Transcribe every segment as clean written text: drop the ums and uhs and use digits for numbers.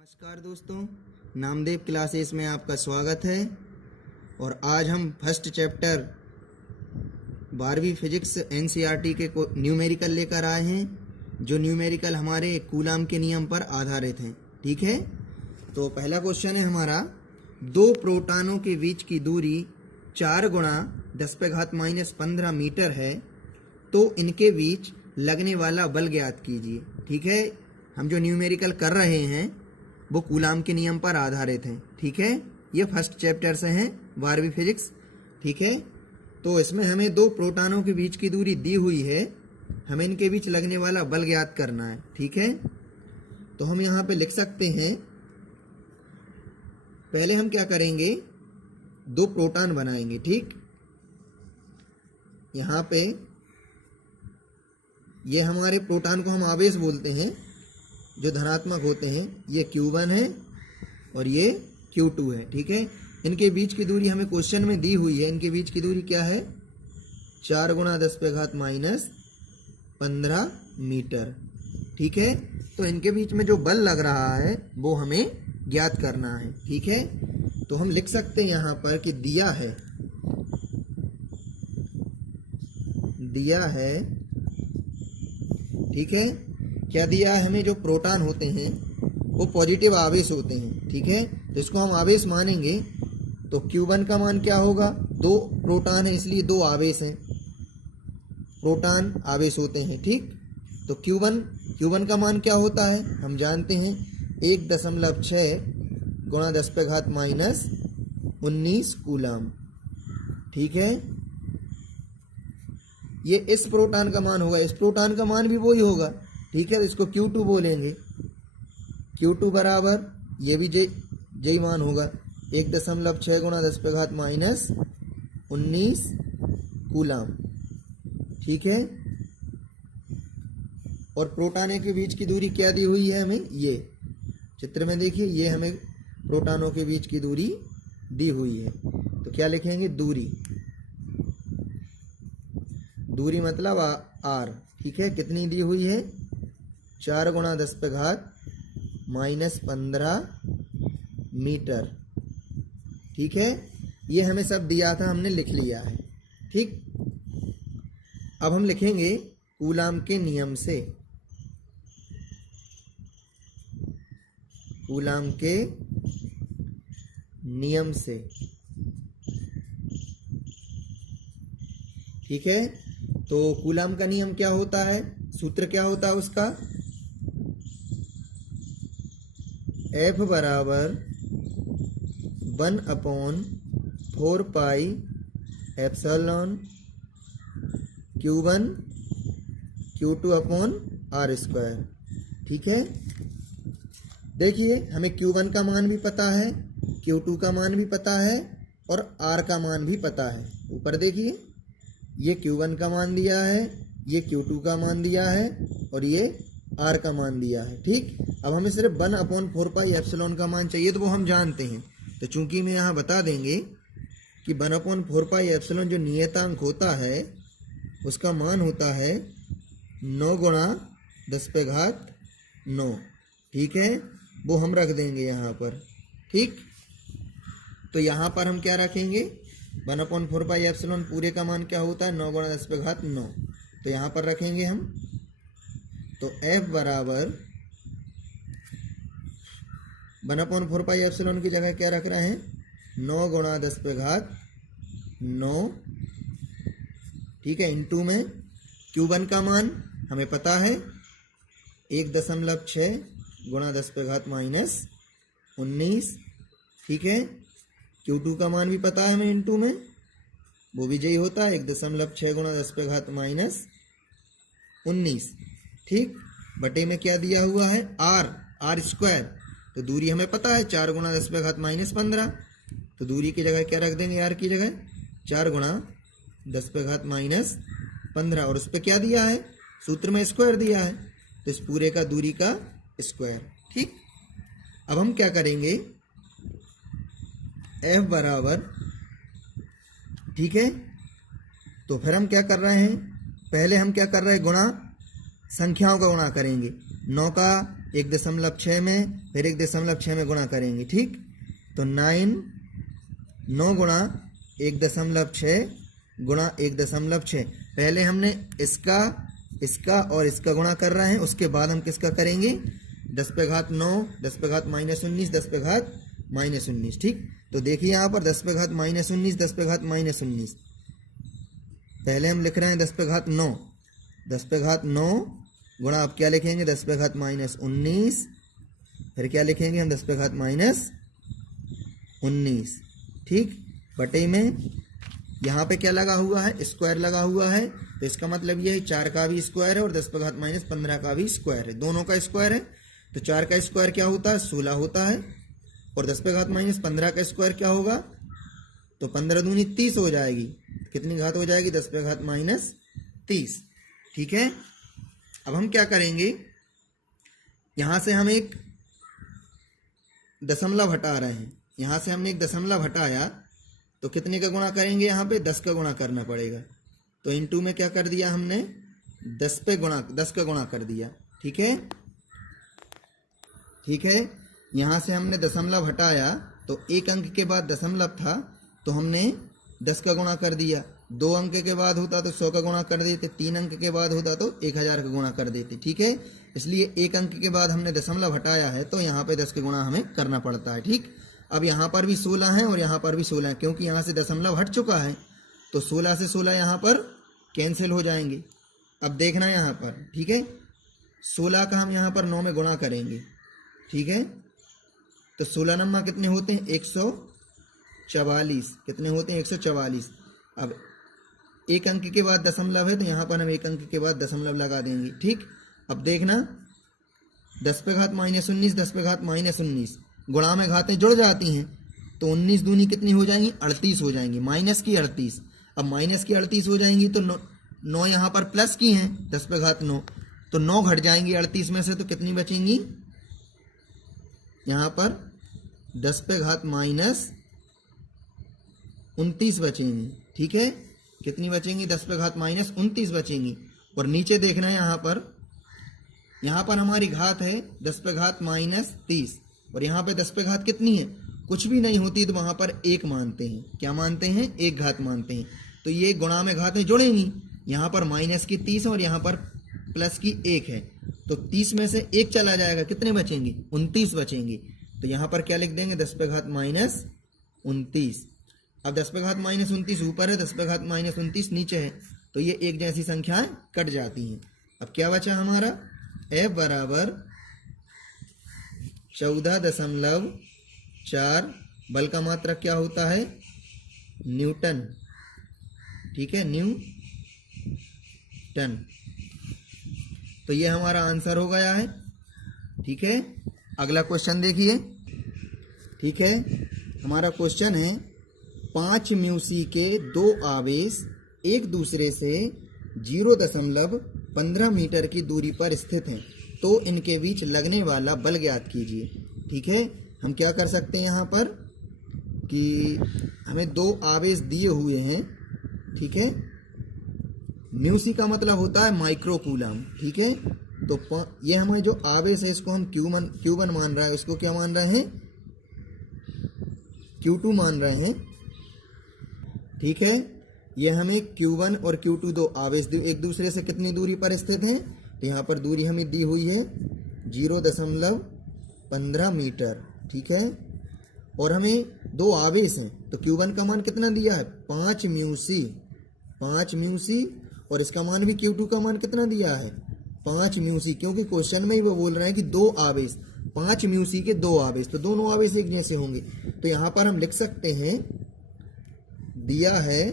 नमस्कार दोस्तों, नामदेव क्लासेस में आपका स्वागत है। और आज हम फर्स्ट चैप्टर 12वीं फिजिक्स एनसीईआरटी के न्यूमेरिकल लेकर आए हैं, जो न्यूमेरिकल हमारे कूलाम के नियम पर आधारित हैं। ठीक है, तो पहला क्वेश्चन है हमारा, दो प्रोटॉनों के बीच की दूरी 4 गुणा 10⁻⁻15 मीटर है, तो इनके बीच लगने वाला बल ज्ञात कीजिए। ठीक है, हम जो न्यूमेरिकल कर रहे हैं वो कूलाम के नियम पर आधारित हैं। ठीक है, ये फर्स्ट चैप्टर से हैं 12वीं फिजिक्स। ठीक है, तो इसमें हमें दो प्रोटॉनों के बीच की दूरी दी हुई है, हमें इनके बीच लगने वाला बल ज्ञात करना है। ठीक है, तो हम यहाँ पे लिख सकते हैं, पहले हम क्या करेंगे, दो प्रोटॉन बनाएंगे। ठीक, यहाँ पे ये हमारे प्रोटॉन को हम आवेश बोलते हैं, जो धनात्मक होते हैं। ये Q1 है और ये Q2 है। ठीक है, इनके बीच की दूरी हमें क्वेश्चन में दी हुई है। इनके बीच की दूरी क्या है, 4 गुणा 10⁻⁻15 मीटर। ठीक है, तो इनके बीच में जो बल लग रहा है वो हमें ज्ञात करना है। ठीक है, तो हम लिख सकते हैं यहाँ पर कि दिया है। ठीक है, क्या दिया है हमें, जो प्रोटॉन होते हैं वो पॉजिटिव आवेश होते हैं। ठीक है, तो इसको हम आवेश मानेंगे, तो Q1 का मान क्या होगा, दो प्रोटॉन है इसलिए दो आवेश हैं, प्रोटॉन आवेश होते हैं। ठीक, तो Q1 का मान क्या होता है, हम जानते हैं 1.6 गुणा 10⁻⁻19 कूलाम। ठीक है, ये इस प्रोटॉन का मान होगा, इस प्रोटॉन का मान भी वही होगा। ठीक है, तो इसको Q2 बोलेंगे। Q2 बराबर ये भी यही मान होगा, 1.6 गुणा 10⁻⁻19 कूलाम। ठीक है, और प्रोटॉनों के बीच की दूरी क्या दी हुई है हमें, ये चित्र में देखिए, ये हमें प्रोटॉनों के बीच की दूरी दी हुई है। तो क्या लिखेंगे, दूरी मतलब R। ठीक है, कितनी दी हुई है, 4 गुणा 10⁻⁻15 मीटर। ठीक है, ये हमें सब दिया था, हमने लिख लिया है। ठीक, अब हम लिखेंगे कूलाम के नियम से, कूलाम के नियम से। ठीक है, तो कूलाम का नियम क्या होता है, सूत्र क्या होता है उसका, F बराबर 1/4 pi epsilon Q1 Q2 upon R²। ठीक है, देखिए हमें Q1 का मान भी पता है, Q2 का मान भी पता है और R का मान भी पता है। ऊपर देखिए, ये Q1 का मान दिया है, ये Q2 का मान दिया है और ये R का मान दिया है। ठीक, अब हमें सिर्फ 1/4 पाई एप्सिलॉन का मान चाहिए, तो वो हम जानते हैं। तो चूंकि मैं यहाँ बता देंगे कि 1/4 पाई एप्सिलॉन जो नियतांक होता है उसका मान होता है 9 गुणा 10⁻⁹। ठीक है, वो हम रख देंगे यहाँ पर। ठीक, तो यहाँ पर हम क्या रखेंगे, 1/4 पाई एप्सिलॉन पूरे का मान क्या होता है, 9 गुणा 10⁻⁹। तो यहाँ पर रखेंगे हम, तो F बराबर 1/4 पाई एप्सिलॉन की जगह क्या रख रहे हैं, 9 गुणा 10⁻⁹। ठीक है, इनटू में Q1 का मान हमें पता है 1.6 गुणा 10⁻⁻19। ठीक है, Q2 का मान भी पता है हमें, इनटू में वो भी यही होता है 1.6 गुणा 10⁻⁻19। ठीक, बटे में क्या दिया हुआ है, R²। तो दूरी हमें पता है 4 गुणा 10⁻⁻15। तो दूरी की जगह क्या रख देंगे, R की जगह 4 गुणा 10⁻⁻15, और उस पर क्या दिया है, सूत्र में स्क्वायर दिया है, तो इस पूरे का दूरी का स्क्वायर। ठीक, अब हम क्या करेंगे, F बराबर, ठीक है, तो फिर हम क्या कर रहे हैं, पहले हम क्या कर रहे हैं, गुणा संख्याओं का गुणा करेंगे। 9 का 1.6 में, फिर 1.6 में गुणा करेंगे, ठीक। तो 9 गुणा 1.6 गुणा 1.6। पहले हमने इसका और इसका गुणा कर रहे हैं, उसके बाद हम किसका करेंगे, 10 पे घात 9, 10 पे घात -19, 10 पे घात -19, ठीक। तो देखिए यहाँ पर 10 पे घात -19, 10 पे घात -19। पहले हम लिख रहे हैं 10 पे घात 9, 10 पे घात 9 गुणा, अब क्या लिखेंगे, 10 पे घात -19, फिर क्या लिखेंगे हम, 10 पे घात -19, ठीक। बटे में यहाँ पे क्या लगा हुआ है, स्क्वायर लगा हुआ है, तो इसका मतलब ये है 4 का भी स्क्वायर है और 10 पे घात -15 का भी स्क्वायर है, दोनों का स्क्वायर है। तो 4 का स्क्वायर क्या होता है, 16 होता है, और 10 पे घात -15 का स्क्वायर क्या होगा, तो 15 दूनी 30 हो जाएगी। कितनी घात हो जाएगी, 10 पे घात -30, ठीक है। अब हम क्या करेंगे, यहां से हम एक दशमलव हटा रहे हैं, यहां से हमने एक दशमलव हटाया, तो कितने का गुणा करेंगे, यहाँ पे 10 का गुणा करना पड़ेगा। तो इनटू में क्या कर दिया हमने, 10 का गुणा कर दिया, ठीक है, ठीक है। यहाँ से हमने दशमलव हटाया, तो एक अंक के बाद दशमलव था, तो हमने 10 का गुणा कर दिया। 2 अंक के बाद होता तो 100 का गुणा कर देते, 3 अंक के बाद होता तो 1000 का गुणा कर देते, ठीक है। इसलिए एक अंक के बाद हमने दशमलव हटाया है, तो यहाँ पे 10 का गुणा हमें करना पड़ता है, ठीक। अब यहाँ पर भी 16 है और यहाँ पर भी 16 है, क्योंकि यहाँ से दशमलव हट चुका है, तो 16 से 16 यहाँ पर कैंसिल हो जाएंगे। अब देखना यहाँ पर, ठीक है, 16 का हम यहाँ पर 9 में गुणा करेंगे, ठीक है। तो 16 नंबर कितने होते हैं, 144, कितने होते हैं, 144। अब एक अंक के बाद दशमलव है, तो यहाँ पर हम एक अंक के बाद दशमलव लगा देंगे, ठीक। अब देखना 10 पे घात -19, 10 पे घात -19 गुणा में घातें जुड़ जाती हैं, तो 19 दूनी कितनी हो जाएंगी, 38 हो जाएंगी, माइनस की 38। अब माइनस की 38 हो जाएंगी, तो 9 यहाँ पर प्लस की हैं, 10 पे घात 9, तो 9 घट जाएंगी 38 में से, तो कितनी बचेंगी, यहाँ पर 10 पे घात -29 बचेंगी, ठीक है। कितनी बचेंगी, 10 पे घात -29 बचेंगी। और नीचे देखना है, यहाँ पर हमारी घात है 10 पे घात -30, और यहाँ पे 10 पे घात कितनी है, कुछ भी नहीं होती, तो वहां पर 1 मानते हैं, क्या मानते हैं, 1 घात मानते हैं। तो ये गुणा में घातें जुड़ेंगी, यहाँ पर माइनस की 30 और यहाँ पर प्लस की 1 है, तो 30 में से 1 चला जाएगा, कितने बचेंगे, 29 बचेंगे। तो यहाँ पर क्या लिख देंगे, 10 पे घात -29। अब 10 पे घात -29 ऊपर है, 10 पे घात -29 नीचे है, तो ये एक जैसी संख्याएं कट जाती हैं। अब क्या बचा हमारा, f बराबर 14.4, बल का मात्रक क्या होता है, न्यूटन, ठीक है, न्यूटन। तो ये हमारा आंसर हो गया है, ठीक है। अगला क्वेश्चन देखिए, ठीक है। हमारा क्वेश्चन है 5 म्यूसी के 2 आवेश एक दूसरे से 0.15 मीटर की दूरी पर स्थित हैं, तो इनके बीच लगने वाला बल ज्ञात कीजिए, ठीक है। हम क्या कर सकते हैं यहाँ पर कि हमें 2 आवेश दिए हुए हैं, ठीक है। म्यूसी का मतलब होता है माइक्रो कूलम, ठीक है। तो ये हमारे जो आवेश है, इसको हम Q1 मान रहे हैं, इसको क्या मान रहे हैं, Q2 मान रहे हैं, ठीक है। ये हमें Q1 और Q2 2 आवेश एक दूसरे से कितनी दूरी पर स्थित हैं, तो यहाँ पर दूरी हमें दी हुई है 0.15 मीटर, ठीक है। और हमें 2 आवेश हैं, तो Q1 का मान कितना दिया है, 5 म्यूसी, और इसका मान भी Q2 का मान कितना दिया है, 5 म्यूसी, क्योंकि क्वेश्चन में ही वो बोल रहे हैं कि 2 आवेश, 5 म्यूसी के 2 आवेश, तो दोनों आवेश एक जैसे होंगे। तो यहाँ पर हम लिख सकते हैं, दिया है,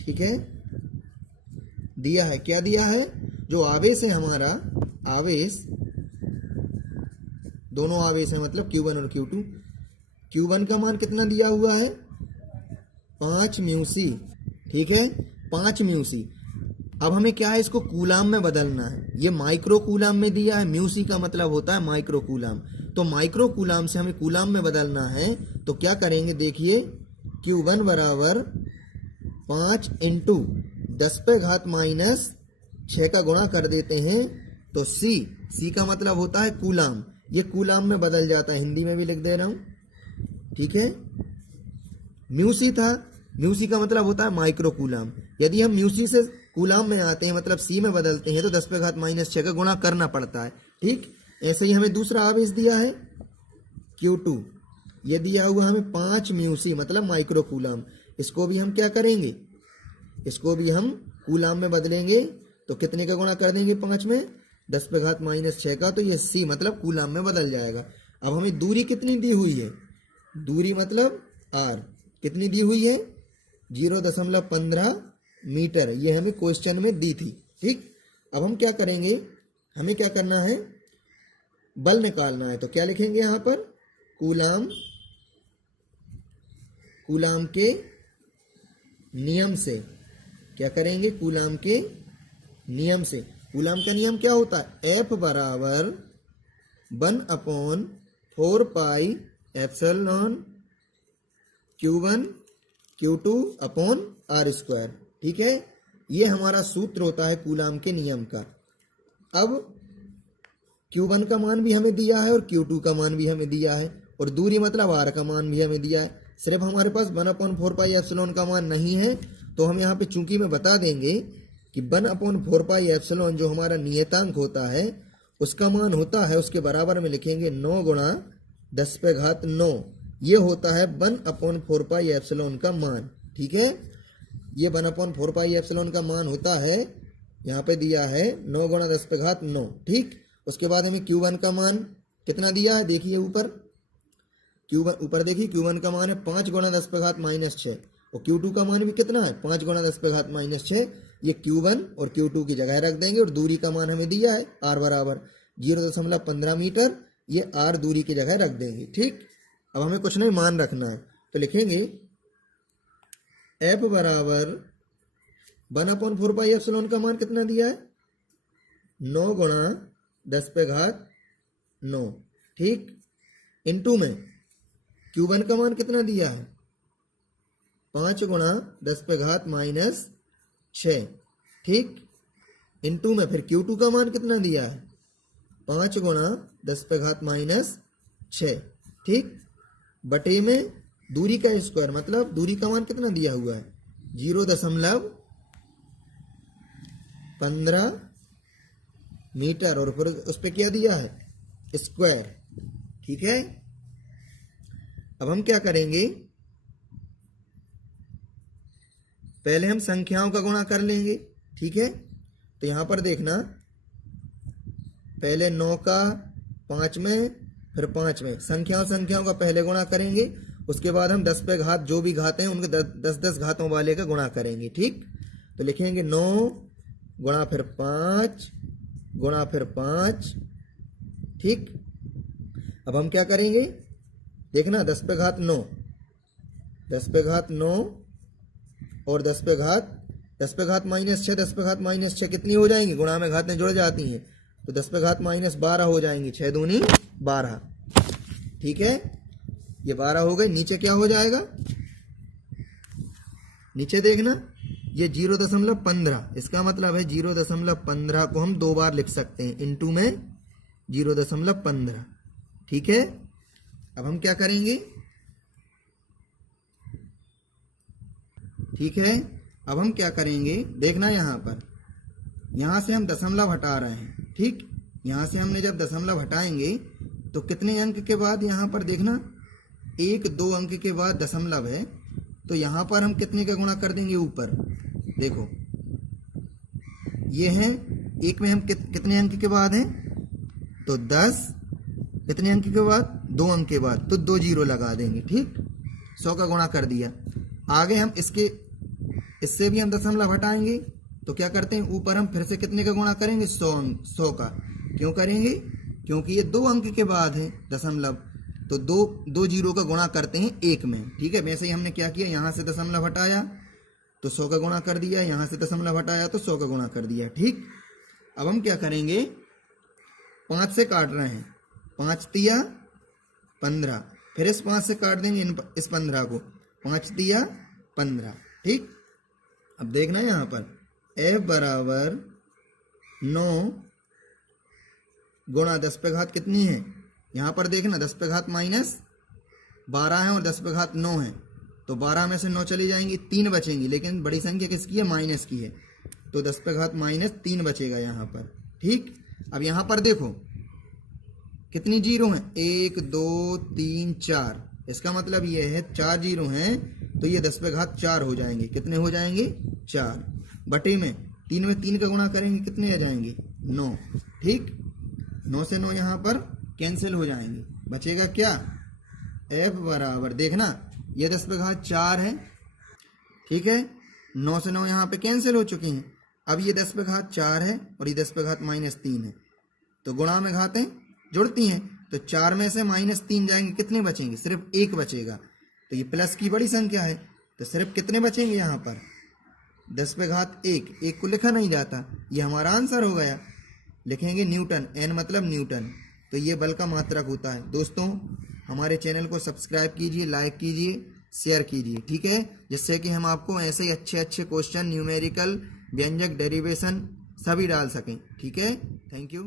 ठीक है, दिया है, क्या दिया है, जो आवेश है हमारा, आवेश, दोनों आवेश है, मतलब Q1 और Q2। Q1 का मान कितना दिया हुआ है, 5 म्यूसी, ठीक है, 5 म्यूसी। अब हमें क्या है, इसको कूलाम में बदलना है। ये माइक्रो कूलाम में दिया है, म्यूसी का मतलब होता है माइक्रो कूलाम, तो माइक्रो कूलाम से हमें कूलाम में बदलना है। तो क्या करेंगे, देखिए, Q1 बराबर 5 × 10 पे घात -6 का गुणा कर देते हैं तो सी का मतलब होता है कूलाम, ये कूलाम में बदल जाता है, हिंदी में भी लिख दे रहा हूं, ठीक है। म्यूसी था, म्यूसी का मतलब होता है माइक्रो कूलाम। यदि हम म्यूसी से कूलाम में आते हैं मतलब सी में बदलते हैं तो 10⁻⁻6 का गुणा करना पड़ता है, ठीक। ऐसे ही हमें दूसरा आवेश दिया है Q2, ये दिया हुआ हमें 5 म्यूसी मतलब माइक्रो कूलाम। इसको भी हम क्या करेंगे, इसको भी हम कूलाम में बदलेंगे तो कितने का गुणा कर देंगे 5 में, 10⁻⁻6 का, तो ये सी मतलब कूलाम में बदल जाएगा। अब हमें दूरी कितनी दी हुई है, दूरी मतलब आर कितनी दी हुई है, 0.15 मीटर, ये हमें क्वेश्चन में दी थी, ठीक। अब हम क्या करेंगे, हमें क्या करना है, बल निकालना है। तो क्या लिखेंगे यहाँ पर, कूलाम, कूलाम के नियम से, क्या करेंगे, कूलाम के नियम से। कूलाम का नियम क्या होता है, F बराबर 1/4 pi epsilon Q1 Q2 upon R square, ठीक है। ये हमारा सूत्र होता है कूलाम के नियम का। अब Q1 का मान भी हमें दिया है और Q2 का मान भी हमें दिया है और दूरी मतलब R का मान भी हमें दिया है। सिर्फ हमारे पास 1/4 पाई एप्सिलॉन का मान नहीं है, तो हम यहाँ पे चूंकि में बता देंगे कि 1/4 पाई एप्सिलॉन जो हमारा नियतांक होता है उसका मान होता है, उसके बराबर में लिखेंगे 9 गुणा 10⁻9, ये होता है 1/4 पाई एप्सिलॉन का मान, ठीक है। ये 1/4 पाई एप्सिलॉन का मान होता है, यहाँ पे दिया है 9 गुणा 10⁻9, ठीक। उसके बाद हमें Q1 का मान कितना दिया है, देखिए ऊपर Q1, ऊपर देखिए Q1 का मान है 5 गुणा 10⁻6 और Q2 का मान भी कितना है 5 गुणा 10⁻6। ये Q1 और Q2 की जगह रख देंगे और दूरी का मान हमें दिया है R बराबर 0.15 मीटर, ये R दूरी की जगह रख देंगे, ठीक। अब हमें कुछ नहीं मान रखना है, तो लिखेंगे F बराबर 1/4 पाई एप्सिलॉन का मान कितना दिया है, 9 गुणा 10⁻9, ठीक। इनटू में Q1 का मान कितना दिया है 5 गुणा 10⁻6, ठीक। इनटू में फिर Q2 का मान कितना दिया है 5 गुणा 10⁻6, ठीक। बटे में दूरी का स्क्वायर मतलब दूरी का मान कितना दिया हुआ है 0.15 मीटर और फिर उस पर क्या दिया है स्क्वायर, ठीक है। अब हम क्या करेंगे, पहले हम संख्याओं का गुणा कर लेंगे, ठीक है। तो यहां पर देखना, पहले 9 का 5 में फिर 5 में, संख्याओं का पहले गुणा करेंगे, उसके बाद हम 10 पे घात जो भी घात हैं उनके 10 घातों वाले का गुणा करेंगे, ठीक। तो लिखेंगे 9 गुणा फिर 5 गुणा फिर 5, ठीक। अब हम क्या करेंगे, देखना 10 पे घात 9, 10 पे घात 9 और 10 पे घात -6, 10 पे घात -6 कितनी हो जाएंगी, गुणा में घातें जुड़ जाती हैं, तो 10 पे घात -12 हो जाएंगी, 6 दूनी 12, ठीक है। ये 12 हो गए, नीचे क्या हो जाएगा, नीचे देखना ये 0.15, इसका मतलब है 0.15 को हम 2 बार लिख सकते हैं, इनटू में 0.15, ठीक है। अब हम क्या करेंगे, ठीक है। अब हम क्या करेंगे, देखना यहां पर, यहां से हम दशमलव हटा रहे हैं, ठीक। यहां से हमने जब दशमलव हटाएंगे तो कितने अंक के बाद, यहां पर देखना 1-2 अंक के बाद दशमलव है, तो यहां पर हम कितने का गुणा कर देंगे, ऊपर देखो ये है, एक में हम कितने अंक के बाद हैं, तो 10, कितने अंक के बाद 2 अंक के बाद, तो 2 जीरो लगा देंगे, ठीक। 100 का गुणा कर दिया। आगे हम इससे भी हम दशमलव हटाएंगे, तो क्या करते हैं, ऊपर हम फिर से कितने का गुणा करेंगे, 100 का। क्यों करेंगे, क्योंकि ये 2 अंक के बाद है दशमलव, तो दो जीरो का गुणा करते हैं 1 में, ठीक है। वैसे ही हमने क्या किया, यहां से दशमलव हटाया तो 100 का गुणा कर दिया, यहां से दशमलव हटाया तो 100 का गुणा कर दिया, ठीक। अब हम क्या करेंगे, 5 से काट रहे हैं, 5 तिया 15, फिर इस 5 से काट देंगे इस 15 को, 5 तिया 15, ठीक। अब देखना यहां पर F बराबर 9 गुणा 10 पे घात कितनी है, यहाँ पर देखना 10 पे घात माइनस 12 है और 10 पे घात 9 है, तो 12 में से 9 चली जाएंगी, 3 बचेंगी, लेकिन बड़ी संख्या किसकी है, माइनस की है, तो 10 पे घात माइनस 3 बचेगा यहाँ पर। ठीक, अब यहाँ पर देखो कितनी जीरो हैं, 1 2 3 4, इसका मतलब ये है 4 जीरो हैं, तो ये 10 पे घात 4 हो जाएंगे। कितने हो जाएंगे, 4 बटे में 3 में 3 का गुणा करेंगे, कितने आ जाएंगे, 9। ठीक, 9 से 9 यहाँ पर कैंसिल हो जाएंगे, बचेगा क्या, f बराबर, देखना ये 10 पे घात 4 है, ठीक है, 9 से 9 यहाँ पे कैंसिल हो चुकी हैं। अब ये 10 पे घात 4 है और ये 10 पे घात माइनस 3 है, तो गुणा में घातें जुड़ती हैं, तो 4 में से माइनस 3 जाएंगे, कितने बचेंगे, सिर्फ 1 बचेगा, तो ये प्लस की बड़ी संख्या है, तो सिर्फ कितने बचेंगे यहाँ पर, 10 पे घात 1, 1 को लिखा नहीं जाता, ये हमारा आंसर हो गया। लिखेंगे न्यूटन, n मतलब न्यूटन, तो ये बल का मात्रक होता है। दोस्तों हमारे चैनल को सब्सक्राइब कीजिए, लाइक कीजिए, शेयर कीजिए, ठीक है, जिससे कि हम आपको ऐसे ही अच्छे अच्छे क्वेश्चन, न्यूमेरिकल, व्यंजक, डेरिवेशन सभी डाल सकें। ठीक है, थैंक यू।